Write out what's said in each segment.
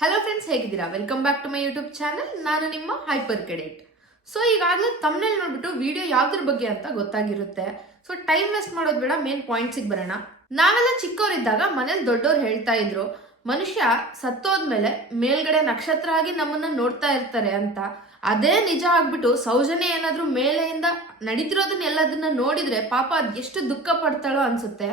Hello friends ಹೇಗಿದ್ದೀರಾ? Welcome back to my YouTube channel ನಾನು ನಿಮ್ಮ ಹೈಪರ್ ಕೆಡೆಟ್ ಸೊ ಈಗಾಗಲೇ ತಮ್ಮನೇಲಿ ನೋಡ್ಬಿಟ್ಟು ವಿಡಿಯೋ ಯಾವ್ದ್ರ ಬಗ್ಗೆ ಅಂತ ಗೊತ್ತಾಗಿರುತ್ತೆ. ಸೊ ಟೈಮ್ ವೇಸ್ಟ್ ಮಾಡೋದು ಬೇಡ ಮೇನ್ ಪಾಯಿಂಟ್ಸಿಗೆ ಬರೋಣ. ನಾವೆಲ್ಲ ಚಿಕ್ಕವರಿದ್ದಾಗ ಮನೇಲಿ ದೊಡ್ಡವ್ರು ಹೇಳ್ತಾ ಇದ್ರು, ಮನುಷ್ಯ ಸತ್ತೋದ್ಮೇಲೆ ಮೇಲ್ಗಡೆ ನಕ್ಷತ್ರ ಆಗಿ ನಮ್ಮನ್ನ ನೋಡ್ತಾ ಇರ್ತಾರೆ ಅಂತ. ಅದೇ ನಿಜ ಆಗ್ಬಿಟ್ಟು ಸೌಜನ್ಯ ಏನಾದ್ರೂ ಮೇಲೆಯಿಂದ ನಡೀತಿರೋದನ್ನ ಎಲ್ಲದನ್ನ ನೋಡಿದ್ರೆ ಪಾಪ ಅದ್ ಎಷ್ಟು ದುಃಖ ಪಡ್ತಾಳೋ ಅನ್ಸುತ್ತೆ.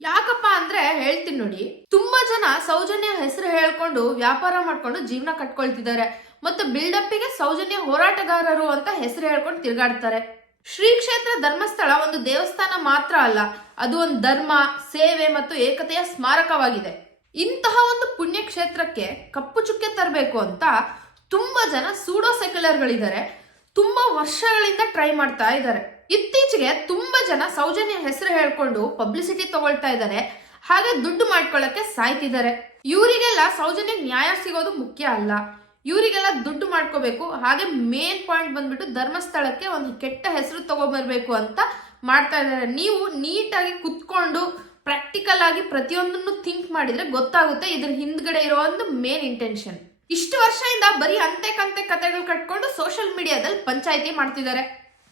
ಯಾಕಪ್ಪ ಅಂದ್ರೆ ಹೇಳ್ತೀನಿ ನೋಡಿ, ತುಂಬಾ ಜನ ಸೌಜನ್ಯ ಹೆಸರು ಹೇಳ್ಕೊಂಡು ವ್ಯಾಪಾರ ಮಾಡ್ಕೊಂಡು ಜೀವನ ಕಟ್ಕೊಳ್ತಿದ್ದಾರೆ ಮತ್ತು ಬಿಲ್ಡಪ್ಪಿಗೆ ಸೌಜನ್ಯ ಹೋರಾಟಗಾರರು ಅಂತ ಹೆಸರು ಹೇಳ್ಕೊಂಡು ತಿರುಗಾಡ್ತಾರೆ. ಶ್ರೀ ಕ್ಷೇತ್ರ ಧರ್ಮಸ್ಥಳ ಒಂದು ದೇವಸ್ಥಾನ ಮಾತ್ರ ಅಲ್ಲ, ಅದು ಒಂದು ಧರ್ಮ, ಸೇವೆ ಮತ್ತು ಏಕತೆಯ ಸ್ಮಾರಕವಾಗಿದೆ. ಇಂತಹ ಒಂದು ಪುಣ್ಯ ಕ್ಷೇತ್ರಕ್ಕೆ ಕಪ್ಪು ಚುಕ್ಕೆ ತರಬೇಕು ಅಂತ ತುಂಬಾ ಜನ ಸೂಡೋ ಸೆಕ್ಯುಲರ್ಗಳಿದ್ದಾರೆ ತುಂಬಾ ವರ್ಷಗಳಿಂದ ಟ್ರೈ ಮಾಡ್ತಾ ಇದ್ದಾರೆ. ಇತ್ತೀಚೆಗೆ ತುಂಬಾ ಜನ ಸೌಜನ್ಯ ಹೆಸರು ಹೇಳ್ಕೊಂಡು ಪಬ್ಲಿಸಿಟಿ ತಗೊಳ್ತಾ ಇದ್ದಾರೆ. ಹಾಗೆ ದುಡ್ಡು ಮಾಡ್ಕೊಳ್ಳಕ್ಕೆ ಸಾಯ್ತಿದ್ದಾರೆ. ಇವರಿಗೆಲ್ಲ ಸೌಜನ್ಯ ನ್ಯಾಯ ಸಿಗೋದು ಮುಖ್ಯ ಅಲ್ಲ. ಇವರಿಗೆಲ್ಲ ದುಡ್ಡು ಮಾಡ್ಕೋಬೇಕು. ಹಾಗೆ ಮೇನ್ ಪಾಯಿಂಟ್ ಬಂದ್ಬಿಟ್ಟು ಧರ್ಮಸ್ಥಳಕ್ಕೆ ಒಂದು ಕೆಟ್ಟ ಹೆಸರು ತಗೊಬರ್ಬೇಕು ಅಂತ ಮಾಡ್ತಾ ಇದ್ದಾರೆ. ನೀವು ನೀಟಾಗಿ ಕುತ್ಕೊಂಡು ಪ್ರಾಕ್ಟಿಕಲ್ ಆಗಿ ಪ್ರತಿಯೊಂದನ್ನು ಥಿಂಕ್ ಮಾಡಿದ್ರೆ ಗೊತ್ತಾಗುತ್ತೆ ಇದ್ರ ಹಿಂದ್ಗಡೆ ಇರೋ ಒಂದು ಮೇನ್ ಇಂಟೆನ್ಷನ್ ಇಷ್ಟು ವರ್ಷದಿಂದ ಬರೀ ಅಂತೆ ಕಂತೆ ಕತೆಗಳು ಕಟ್ಕೊಂಡು ಸೋಷಿಯಲ್ ಮೀಡಿಯಾದಲ್ಲಿ ಪಂಚಾಯಿತಿ ಮಾಡ್ತಿದ್ದಾರೆ.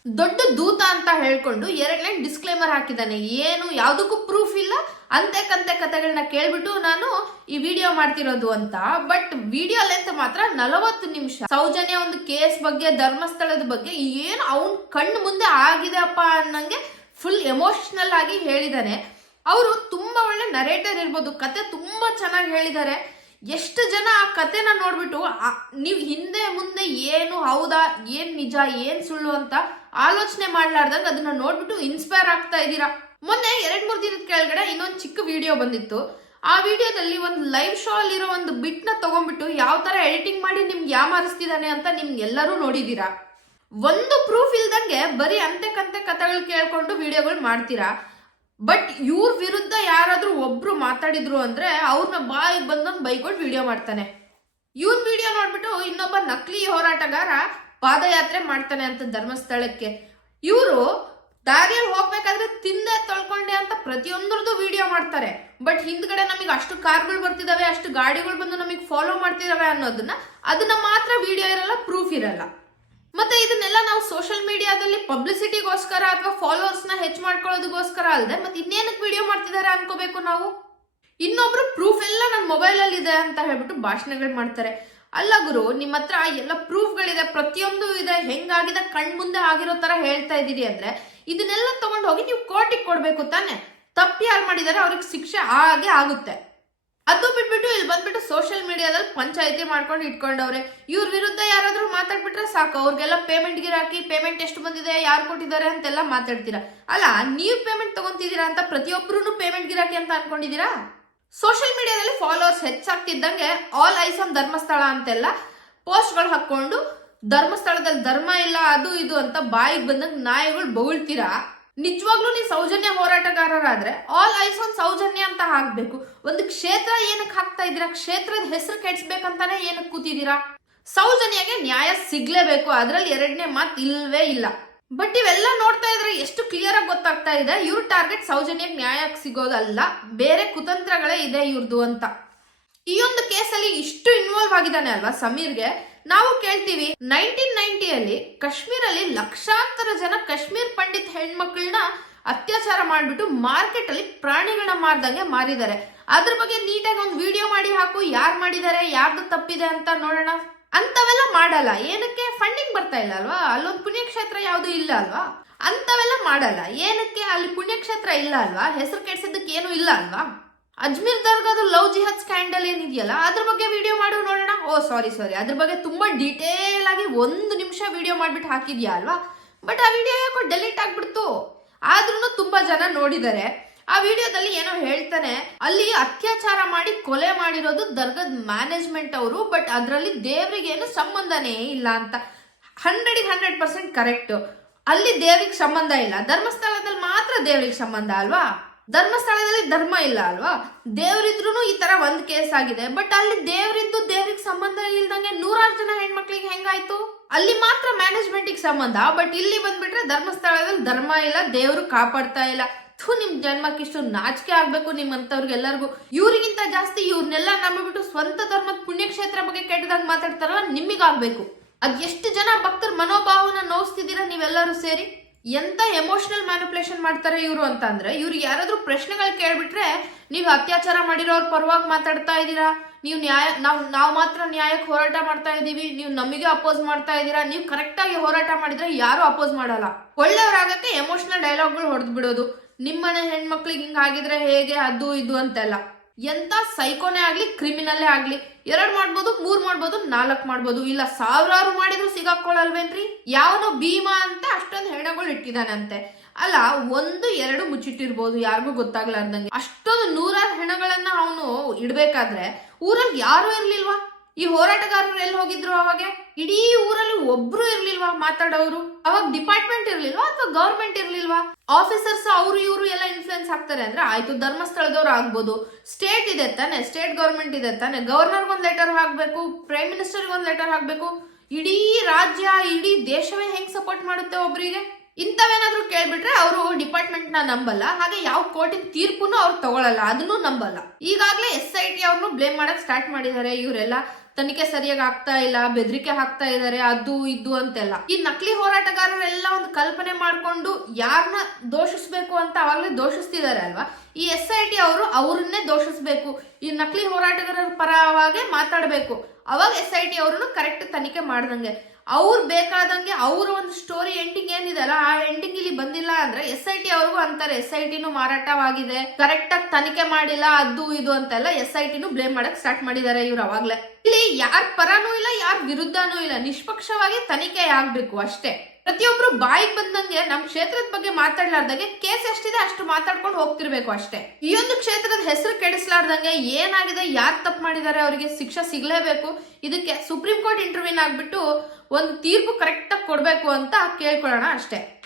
ದೊಡ್ಡ ದೂತ ಅಂತ ಹೇಳ್ಕೊಂಡು ಎರಡನೇ ಡಿಸ್ಕ್ಲೇಮರ್ ಹಾಕಿದ್ದಾನೆ. ಏನು, ಯಾವುದಕ್ಕೂ ಪ್ರೂಫ್ ಇಲ್ಲ. ಅಂತೆ ಕಂತೆ ಕಥೆಗಳನ್ನ ಕೇಳ್ಬಿಟ್ಟು ನಾನು ಈ ವಿಡಿಯೋ ಮಾಡ್ತಿರೋದು ಅಂತ. ಬಟ್ ವಿಡಿಯೋ ಲೆಂತ್ ಮಾತ್ರ ನಲವತ್ತು ನಿಮಿಷ. ಸೌಜನ್ಯ ಒಂದು ಕೇಸ್ ಬಗ್ಗೆ, ಧರ್ಮಸ್ಥಳದ ಬಗ್ಗೆ ಏನು ಅವನ್ ಕಣ್ಣು ಮುಂದೆ ಆಗಿದೆಪ್ಪ ಅನ್ನಂಗೆ ಫುಲ್ ಎಮೋಷನಲ್ ಆಗಿ ಹೇಳಿದಾನೆ ಅವರು ತುಂಬಾ ಒಳ್ಳೆ ನರೇಟರ್ ಇರ್ಬೋದು, ಕತೆ ತುಂಬಾ ಚೆನ್ನಾಗಿ ಹೇಳಿದ್ದಾರೆ. ಎಷ್ಟು ಜನ ಆ ಕತೆನ ನೋಡ್ಬಿಟ್ಟು ನೀವು ಹಿಂದೆ ಮುಂದೆ ಏನು ಹೌದಾ, ಏನ್ ನಿಜ, ಏನ್ ಸುಳ್ಳು ಅಂತ ಆಲೋಚನೆ ಮಾಡ್ಲಾರ್ದಂಗ ಅದನ್ನ ನೋಡ್ಬಿಟ್ಟು ಇನ್ಸ್ಪೈರ್ ಆಗ್ತಾ ಇದ್ದೀರಾ? ಮೊನ್ನೆ ಎರಡ್ ಮೂರ್ ದಿನದ ಕೆಳಗಡೆ ಇನ್ನೊಂದು ಚಿಕ್ಕ ವಿಡಿಯೋ ಬಂದಿತ್ತು. ಆ ವಿಡಿಯೋದಲ್ಲಿ ಒಂದು ಲೈವ್ ಶೋ ಅಲ್ಲಿರೋ ಒಂದು ಬಿಟ್ನ ತಗೊಂಡ್ಬಿಟ್ಟು ಯಾವ ತರ ಎಡಿಟಿಂಗ್ ಮಾಡಿ ನಿಮ್ಗೆ ಯಾಮಾರಿಸ್ತಿದ್ದಾನೆ ಅಂತ ನಿಮ್ಗೆ ಎಲ್ಲರೂ ನೋಡಿದೀರಾ? ಒಂದು ಪ್ರೂಫ್ ಇಲ್ದಂಗೆ ಬರೀ ಅಂತೆ ಕಂತೆ ಕಥೆಗಳು ಕೇಳ್ಕೊಂಡು ವಿಡಿಯೋಗಳು ಮಾಡ್ತೀರಾ? ಬಟ್ ಇವ್ರ ವಿರುದ್ಧ ಯಾರಾದ್ರೂ ಒಬ್ರು ಮಾತಾಡಿದ್ರು ಅಂದ್ರೆ ಅವ್ರನ್ನ ಬಾಯಿಗೆ ಬಂದೊಂದು ಬೈಕೊಂಡು ವಿಡಿಯೋ ಮಾಡ್ತಾನೆ. ಇವ್ರ ವಿಡಿಯೋ ನೋಡ್ಬಿಟ್ಟು ಇನ್ನೊಬ್ಬ ನಕಲಿ ಹೋರಾಟಗಾರ ಪಾದಯಾತ್ರೆ ಮಾಡ್ತಾನೆ ಅಂತ ಧರ್ಮಸ್ಥಳಕ್ಕೆ. ಇವರು ದಾರಿಯಲ್ಲಿ ಹೋಗ್ಬೇಕಾದ್ರೆ ತಿಂದೆ ತೊಳ್ಕೊಂಡೆ ಅಂತ ಪ್ರತಿಯೊಂದ್ರದ್ದು ವಿಡಿಯೋ ಮಾಡ್ತಾರೆ. ಬಟ್ ಹಿಂದ್ಗಡೆ ನಮಗೆ ಅಷ್ಟು ಕಾರ್ಗಳು ಬರ್ತಿದಾವೆ, ಅಷ್ಟು ಗಾಡಿಗಳು ಬಂದು ನಮಗೆ ಫಾಲೋ ಮಾಡ್ತಿದಾವೆ ಅನ್ನೋದನ್ನ ಅದನ್ನ ಮಾತ್ರ ವಿಡಿಯೋ ಇರಲ್ಲ ಪ್ರೂಫ್ ಇರಲ್ಲ. ಮತ್ತೆ ಇದನ್ನೆಲ್ಲ ನಾವು ಸೋಷಿಯಲ್ ಮೀಡಿಯಾದಲ್ಲಿ ಪಬ್ಲಿಸಿಟಿಗೋಸ್ಕರ ಅಥವಾ ಫಾಲೋವರ್ಸ್ನ ಹೆಚ್ಚು ಮಾಡ್ಕೊಳ್ಳೋದಕ್ಕೋಸ್ಕರ ಅಲ್ಲದೆ ಮತ್ತೆ ಇನ್ನೇನಕ್ಕೆ ವಿಡಿಯೋ ಮಾಡ್ತಿದ್ದಾರೆ ಅನ್ಕೋಬೇಕು ನಾವು? ಇನ್ನೊಬ್ರು ಪ್ರೂಫ್ ಎಲ್ಲ ನನ್ನ ಮೊಬೈಲ್ ಅಲ್ಲಿ ಇದೆ ಅಂತ ಹೇಳ್ಬಿಟ್ಟು ಭಾಷಣಗಳು ಮಾಡ್ತಾರೆ. ಅಲ್ಲ ಗುರು, ನಿಮ್ಮ ಹತ್ರ ಎಲ್ಲ ಪ್ರೂಫ್ಗಳಿದೆ ಪ್ರತಿಯೊಂದು ಇದೆ, ಹೆಂಗಾಗಿದೆ ಕಣ್ ಮುಂದೆ ಆಗಿರೋ ತರ ಹೇಳ್ತಾ ಇದ್ದೀರಿ ಅಂದ್ರೆ, ಇದನ್ನೆಲ್ಲ ತಗೊಂಡು ಹೋಗಿ ನೀವು ಕೋರ್ಟಿಗೆ ಕೊಡ್ಬೇಕು ತಾನೆ. ತಪ್ಪು ಯಾರು ಮಾಡಿದಾರೆ ಅವ್ರಿಗೆ ಶಿಕ್ಷೆ ಹಾಗೆ ಆಗುತ್ತೆ. ಅದು ಬಿಟ್ಬಿಟ್ಟು ಇಲ್ಲಿ ಬಂದ್ಬಿಟ್ಟು ಸೋಷಿಯಲ್ ಮೀಡಿಯಾದಲ್ಲಿ ಪಂಚಾಯಿತಿ ಮಾಡ್ಕೊಂಡು ಇಟ್ಕೊಂಡವ್ರೆ. ಇವ್ರ ವಿರುದ್ಧ ಯಾರಾದರೂ ಮಾತಾಡ್ಬಿಟ್ರೆ ಸಾಕು. ಅವ್ರಿಗೆಲ್ಲ ಪೇಮೆಂಟ್ ಗಿರಾಕಿ ಪೇಮೆಂಟ್ ಎಷ್ಟು ಬಂದಿದೆ, ಯಾರು ಕೊಟ್ಟಿದ್ದಾರೆ ಅಂತೆಲ್ಲ ಮಾತಾಡ್ತೀರಾ? ಅಲ್ಲ, ನೀವು ಪೇಮೆಂಟ್ ತಗೊಂತಿದ್ದೀರಾ ಅಂತ ಪ್ರತಿಯೊಬ್ಬರು ಪೇಮೆಂಟ್ ಗಿರಾಕಿ ಅಂತ ಅನ್ಕೊಂಡಿದ್ದೀರಾ? ಸೋಷಿಯಲ್ ಮೀಡಿಯಾದಲ್ಲಿ ಫಾಲೋವರ್ಸ್ ಹೆಚ್ಚಾಗ್ತಿದ್ದಂಗೆ ಆಲ್ ಐಸ್ ಆನ್ ಧರ್ಮಸ್ಥಳ ಅಂತೆಲ್ಲ ಪೋಸ್ಟ್ಗಳು ಹಾಕ್ಕೊಂಡು ಧರ್ಮಸ್ಥಳದಲ್ಲಿ ಧರ್ಮ ಇಲ್ಲ, ಅದು ಇದು ಅಂತ ಬಾಯಿಗೆ ಬಂದಂಗೆ ನಾಯಿಗಳು ಬೌಳ್ತೀರಾ ನಿಜವಾಗ್ಲೂ ನೀವು ಸೌಜನ್ಯ ಹೋರಾಟಗಾರರಾದ್ರೆ ಆಲ್ ಐಸ್ ಆನ್ ಸೌಜನ್ಯ ಅಂತ ಹಾಕ್ಬೇಕು. ಒಂದು ಕ್ಷೇತ್ರ ಏನಕ್ಕೆ ಹಾಕ್ತಾ ಇದ್ದೀರಾ? ಕ್ಷೇತ್ರದ ಹೆಸರು ಕೆಡ್ಸ್ಬೇಕಂತಾನೆ ಏನಕ್ಕೆ ಕೂತಿದ್ದೀರಾ? ಸೌಜನ್ಯಗೆ ನ್ಯಾಯ ಸಿಗ್ಲೇಬೇಕು. ಅದರಲ್ಲಿ ಎರಡನೇ ಮಾತು ಇಲ್ವೇ ಇಲ್ಲ. ಬಟ್ ಇವೆಲ್ಲ ನೋಡ್ತಾ ಇದ್ರೆ ಎಷ್ಟು ಕ್ಲಿಯರ್ ಆಗಿ ಗೊತ್ತಾಗ್ತಾ ಇದೆ. ಇವ್ರ ಟಾರ್ಗೆಟ್ ಸೌಜನ್ಯಕ್ಕೆ ನ್ಯಾಯ ಸಿಗೋದಲ್ಲ. ಬೇರೆ ಕುತಂತ್ರಗಳೇ ಇದೆ ಇವ್ರದ್ದು ಅಂತ. ಈ ಒಂದು ಕೇಸಲ್ಲಿ ಇಷ್ಟು ಇನ್ವಾಲ್ವ್ ಆಗಿದ್ದಾನೆ ಅಲ್ವಾ ಸಮೀರ್ಗೆ? ನಾವು ಕೇಳ್ತೀವಿ ನೈನ್ಟೀನ್ ನೈನ್ಟಿಯಲ್ಲಿ ಕಾಶ್ಮೀರಲ್ಲಿ ಲಕ್ಷಾಂತರ ಜನ ಕಾಶ್ಮೀರ್ ಪಂಡಿತ್ ಹೆಣ್ಮಕ್ಳನ್ನ ಅತ್ಯಾಚಾರ ಮಾಡಿಬಿಟ್ಟು ಮಾರ್ಕೆಟ್ ಅಲ್ಲಿ ಪ್ರಾಣಿಗಳನ್ನ ಮಾರ್ದಂಗೆ ಮಾರಿದ್ದಾರೆ. ಅದ್ರ ಬಗ್ಗೆ ನೀಟಾಗಿ ಒಂದು ವಿಡಿಯೋ ಮಾಡಿ ಹಾಕು. ಯಾರು ಮಾಡಿದ್ದಾರೆ, ಯಾರ್ದು ತಪ್ಪಿದೆ ಅಂತ ನೋಡೋಣ. ಅಂತವೆಲ್ಲ ಮಾಡಲ್ಲ. ಏನಕ್ಕೆ? ಫಂಡಿಂಗ್ ಬರ್ತಾ ಇಲ್ಲ ಅಲ್ವಾ? ಅಲ್ಲೊಂದು ಪುಣ್ಯಕ್ಷೇತ್ರ ಯಾವುದು ಇಲ್ಲ ಅಲ್ವಾ? ಅಂತವೆಲ್ಲ ಮಾಡಲ್ಲ. ಏನಕ್ಕೆ ಅಲ್ಲಿ ಪುಣ್ಯಕ್ಷೇತ್ರ ಇಲ್ಲ ಅಲ್ವಾ? ಹೆಸರು ಕೆಡ್ಸಿದ್ದಕ್ಕೆ ಏನು ಇಲ್ಲ ಅಲ್ವಾ? ಅಜ್ಮೀರ್ ದರ್ಗಾದ ಲವ್ ಜಿಹಾದ್ ಸ್ಕ್ಯಾಂಡಲ್ ಏನಿದೆಯಲ್ಲ, ಅದ್ರ ಬಗ್ಗೆ ವಿಡಿಯೋ ಮಾಡು, ನೋಡೋಣ. ಓ ಸಾರಿ ಸಾರಿ ಅದ್ರ ಬಗ್ಗೆ ತುಂಬಾ ಡೀಟೇಲ್ ಆಗಿ ಒಂದು ನಿಮಿಷ ವಿಡಿಯೋ ಮಾಡ್ಬಿಟ್ಟು ಹಾಕಿದ್ಯಾ ಅಲ್ವಾ? ಬಟ್ ಆ ವಿಡಿಯೋ ಯಾಕೋ ಡೆಲೀಟ್ ಆಗ್ಬಿಡ್ತು. ಆದ್ರೂ ತುಂಬಾ ಜನ ನೋಡಿದ್ದಾರೆ ಆ ವಿಡಿಯೋದಲ್ಲಿ ಏನೋ ಹೇಳ್ತಾನೆ, ಅಲ್ಲಿ ಅತ್ಯಾಚಾರ ಮಾಡಿ ಕೊಲೆ ಮಾಡಿರೋದು ದರ್ಗದ ಮ್ಯಾನೇಜ್ಮೆಂಟ್ ಅವರು ಬಟ್ ಅದರಲ್ಲಿ ದೇವರಿಗೆ ಏನು ಸಂಬಂಧನೇ ಇಲ್ಲ ಅಂತ. ಹಂಡ್ರೆಡ್ ಹಂಡ್ರೆಡ್ ಪರ್ಸೆಂಟ್ ಕರೆಕ್ಟ್ ಅಲ್ಲಿ ದೇವ್ರಿಗೆ ಸಂಬಂಧ ಇಲ್ಲ. ಧರ್ಮಸ್ಥಳದಲ್ಲಿ ಮಾತ್ರ ದೇವ್ರಿಗೆ ಸಂಬಂಧ ಅಲ್ವಾ? ಧರ್ಮಸ್ಥಳದಲ್ಲಿ ಧರ್ಮ ಇಲ್ಲ ಅಲ್ವಾ? ದೇವರಿದ್ರು ಈ ತರ ಒಂದ್ ಕೇಸ್ ಆಗಿದೆ. ಬಟ್ ಅಲ್ಲಿ ದೇವರಿದ್ದು ದೇವ್ರಿಗೆ ಸಂಬಂಧ ಇಲ್ದಂಗೆ ನೂರಾರು ಜನ ಹೆಣ್ಮಕ್ಳಿಗೆ ಹೆಂಗಾಯ್ತು? ಅಲ್ಲಿ ಮಾತ್ರ ಮ್ಯಾನೇಜ್ಮೆಂಟಿಗೆ ಸಂಬಂಧ. ಬಟ್ ಇಲ್ಲಿ ಬಂದ್ಬಿಟ್ರೆ ಧರ್ಮಸ್ಥಳದಲ್ಲಿ ಧರ್ಮ ಇಲ್ಲ, ದೇವರು ಕಾಪಾಡ್ತಾ ಇಲ್ಲ. ಥೂ, ನಿಮ್ ಜನ್ಮಕ್ಕೆ ಇಷ್ಟು ನಾಚಿಕೆ ಆಗ್ಬೇಕು ನಿಮ್ಮಂತವ್ರಿಗೆಲ್ಲರಿಗೂ ಇವ್ರಿಗಿಂತ ಜಾಸ್ತಿ ಇವ್ರನ್ನೆಲ್ಲ ನಂಬಿಬಿಟ್ಟು ಸ್ವಂತ ಧರ್ಮದ ಪುಣ್ಯಕ್ಷೇತ್ರ ಬಗ್ಗೆ ಕೆಟ್ಟದಾಗ ಮಾತಾಡ್ತಾರಲ್ಲ ನಿಮಗಾಗ್ಬೇಕು ಅದ್ ಎಷ್ಟು ಜನ ಭಕ್ತರ ಮನೋಭಾವನ ನೋವಿಸ್ತಿದ್ದೀರಾ ನೀವೆಲ್ಲರೂ ಸೇರಿ? ಎಂತ ಎಮೋಷನಲ್ ಮ್ಯಾನಿಪುಲೇಷನ್ ಮಾಡ್ತಾರೆ ಇವರು ಅಂತ ಅಂದ್ರೆ ಇವ್ರಿಗೆ ಯಾರಾದ್ರೂ ಪ್ರಶ್ನೆಗಳು ಕೇಳ್ಬಿಟ್ರೆ ನೀವು ಅತ್ಯಾಚಾರ ಮಾಡಿರೋರ್ ಪರವಾಗಿ ಮಾತಾಡ್ತಾ ಇದ್ದೀರಾ? ನೀವು ನ್ಯಾಯ, ನಾವು ನಾವು ಮಾತ್ರ ನ್ಯಾಯಕ್ಕೆ ಹೋರಾಟ ಮಾಡ್ತಾ ಇದ್ದೀವಿ, ನೀವು ನಮಗೆ ಅಪೋಸ್ ಮಾಡ್ತಾ ಇದ್ದೀರಾ? ನೀವು ಕರೆಕ್ಟ್ ಆಗಿ ಹೋರಾಟ ಮಾಡಿದ್ರೆ ಯಾರು ಅಪೋಸ್ ಮಾಡಲ್ಲ. ಒಳ್ಳೆಯವರಾಗಕ್ಕೆ ಎಮೋಷನಲ್ ಡೈಲಾಗ್ಗಳು ಹೊಡೆದು ಬಿಡೋದು. ನಿಮ್ಮನೆ ಹೆಣ್ಮಕ್ಳಿಗೆ ಹಿಂಗೆ ಆಗಿದ್ರೆ ಹೇಗೆ, ಅದು, ಇದು ಅಂತೆಲ್ಲ. ಎಂತ ಸೈಕೋನೇ ಆಗ್ಲಿ, ಕ್ರಿಮಿನಲ್ಲೇ ಆಗ್ಲಿ, ಎರಡ್ ಮಾಡ್ಬೋದು, ಮೂರ್ ಮಾಡ್ಬೋದು, ನಾಲ್ಕ್ ಮಾಡ್ಬೋದು, ಇಲ್ಲ ಸಾವಿರಾರು ಮಾಡಿದ್ರು ಸಿಗಾಕೊಳ್ಳಲ್ವೇನ್ರಿ? ಯಾವನೋ ಭೀಮಾ ಅಂತ ಅಷ್ಟೊಂದು ಹೆಣಗಳು ಇಟ್ಟಿದಾನಂತೆ ಅಲ್ಲ, ಒಂದು, ಎರಡು ಮುಚ್ಚಿಟ್ಟಿರ್ಬೋದು, ಯಾರಿಗೂ ಗೊತ್ತಾಗ್ಲಾರ್ದಂಗೆ. ಅಷ್ಟೊಂದು ನೂರಾರು ಹೆಣಗಳನ್ನ ಅವನು ಇಡ್ಬೇಕಾದ್ರೆ ಊರಲ್ಲಿ ಯಾರು ಇರ್ಲಿಲ್ವಾ? ಈ ಹೋರಾಟಗಾರರು ಎಲ್ಲಿ ಹೋಗಿದ್ರು ಅವಾಗ? ಇಡೀ ಊರಲ್ಲಿ ಒಬ್ರು ಇರ್ಲಿಲ್ವಾ ಮಾತಾಡೋರು? ಅವಾಗ ಡಿಪಾರ್ಟ್ಮೆಂಟ್ ಇರ್ಲಿಲ್ವಾ ಅಥವಾ ಗವರ್ಮೆಂಟ್ ಇರ್ಲಿಲ್ವಾ? ಆಫೀಸರ್ಸ್ ಅವರು ಇವರು ಎಲ್ಲ ಇನ್ಫ್ಲುಯೆನ್ಸ್ ಆಗ್ತಾರೆ ಅಂದ್ರೆ ಆಯ್ತು, ಧರ್ಮಸ್ಥಳದವ್ರು ಆಗ್ಬೋದು. ಸ್ಟೇಟ್ ಇದೆ ತಾನೆ ಸ್ಟೇಟ್ ಗವರ್ಮೆಂಟ್ ಇದೆ ತಾನೆ. ಗವರ್ನರ್ ಒಂದು ಲೆಟರ್ ಹಾಕ್ಬೇಕು ಪ್ರೈಮ್ ಮಿನಿಸ್ಟರ್ ಒಂದು ಲೆಟರ್ ಹಾಕ್ಬೇಕು. ಇಡೀ ರಾಜ್ಯ, ಇಡೀ ದೇಶವೇ ಹೆಂಗ್ ಸಪೋರ್ಟ್ ಮಾಡುತ್ತೆ ಒಬ್ರಿಗೆ? ಇಂಥವೇನಾದ್ರೂ ಕೇಳ್ಬಿಟ್ರೆ ಅವರು ಡಿಪಾರ್ಟ್ಮೆಂಟ್ನ ನಂಬಲ್ಲ, ಹಾಗೆ ಯಾವ ಕೋರ್ಟಿನ ತೀರ್ಪುನು ಅವ್ರು ತಗೊಳಲ್ಲ, ಅದನ್ನು ನಂಬಲ್ಲ. ಈಗಾಗಲೇ ಎಸ್ ಐ ಟಿ ಅವ್ರನ್ನು ಬ್ಲೇಮ್ ಮಾಡಕ್ ಸ್ಟಾರ್ಟ್ ಮಾಡಿದ್ದಾರೆ, ಇವರೆಲ್ಲ ತನಿಖೆ ಸರಿಯಾಗಿ ಆಗ್ತಾ ಇಲ್ಲ, ಬೆದರಿಕೆ ಹಾಕ್ತಾ ಇದ್ದಾರೆ ಅದು ಇದು ಅಂತೆಲ್ಲ. ಈ ನಕಲಿ ಹೋರಾಟಗಾರರೆಲ್ಲ ಒಂದು ಕಲ್ಪನೆ ಮಾಡ್ಕೊಂಡು ಯಾರನ್ನ ದೋಷಿಸ್ಬೇಕು ಅಂತ ಅವಾಗಲೇ ದೋಷಿಸ್ತಿದ್ದಾರೆ ಅಲ್ವಾ? ಈ ಎಸ್ ಐ ಟಿ ಅವರು ಅವ್ರನ್ನೇ ದೋಷಿಸ್ಬೇಕು. ಈ ನಕಲಿ ಹೋರಾಟಗಾರರ ಪರವಾಗಿ ಮಾತಾಡಬೇಕು. ಅವಾಗ ಎಸ್ ಐ ಟಿ ಅವ್ರನ್ನು ಕರೆಕ್ಟ್ ತನಿಖೆ ಮಾಡ್ದಂಗೆ. ಅವ್ರು ಬೇಕಾದಂಗೆ ಅವ್ರ ಒಂದು ಸ್ಟೋರಿ ಎಂಡಿಂಗ್ ಏನಿದೆ ಅಲ್ಲ ಆ ಎಂಡಿಂಗ್ ಇಲ್ಲಿ ಬಂದಿಲ್ಲ ಅಂದ್ರೆ ಎಸ್ ಐ ಟಿ ಅವ್ರಿಗೂ ಅಂತಾರೆ ಎಸ್ ಐ ಟಿನೂ ಮಾರಾಟವಾಗಿದೆ ಕರೆಕ್ಟ್ ಆಗಿ ತನಿಖೆ ಮಾಡಿಲ್ಲ, ಅದು ಇದು ಅಂತೆಲ್ಲ ಎಸ್ ಐ ಟಿನೂ ಬ್ಲೇಮ್ ಮಾಡಕ್ ಸ್ಟಾರ್ಟ್ ಮಾಡಿದ್ದಾರೆ ಇವ್ರು ಅವಾಗ್ಲೇ. ಇಲ್ಲಿ ಯಾರ ಪರನೂ ಇಲ್ಲ, ಯಾರ ವಿರುದ್ಧನೂ ಇಲ್ಲ, ನಿಷ್ಪಕ್ಷವಾಗಿ ತನಿಖೆ ಆಗ್ಬೇಕು ಅಷ್ಟೇ. ಪ್ರತಿಯೊಬ್ರು ಬಾಯಿಗೆ ಬಂದಂಗೆ ನಮ್ ಕ್ಷೇತ್ರದ ಬಗ್ಗೆ ಮಾತಾಡ್ಲಾರ್ದಂಗೆ ಕೇಸ್ ಎಷ್ಟಿದೆ ಅಷ್ಟು ಮಾತಾಡ್ಕೊಂಡು ಹೋಗ್ತಿರ್ಬೇಕು ಅಷ್ಟೇ. ಈ ಒಂದು ಕ್ಷೇತ್ರದ ಹೆಸರು ಕೆಡಿಸ್ಲಾರ್ದಂಗೆ ಏನಾಗಿದೆ, ಯಾರು ತಪ್ಪು ಮಾಡಿದ್ದಾರೆ ಅವರಿಗೆ ಶಿಕ್ಷೆ ಸಿಗ್ಲೇಬೇಕು. ಇದಕ್ಕೆ ಸುಪ್ರೀಂ ಕೋರ್ಟ್ ಇಂಟರ್ವ್ಯೂನ್ ಆಗ್ಬಿಟ್ಟು ಒಂದು ತೀರ್ಪು ಕರೆಕ್ಟಾಗಿ ಕೊಡಬೇಕು ಅಂತ ಕೇಳ್ಕೊಳ್ಳೋಣ ಅಷ್ಟೇ.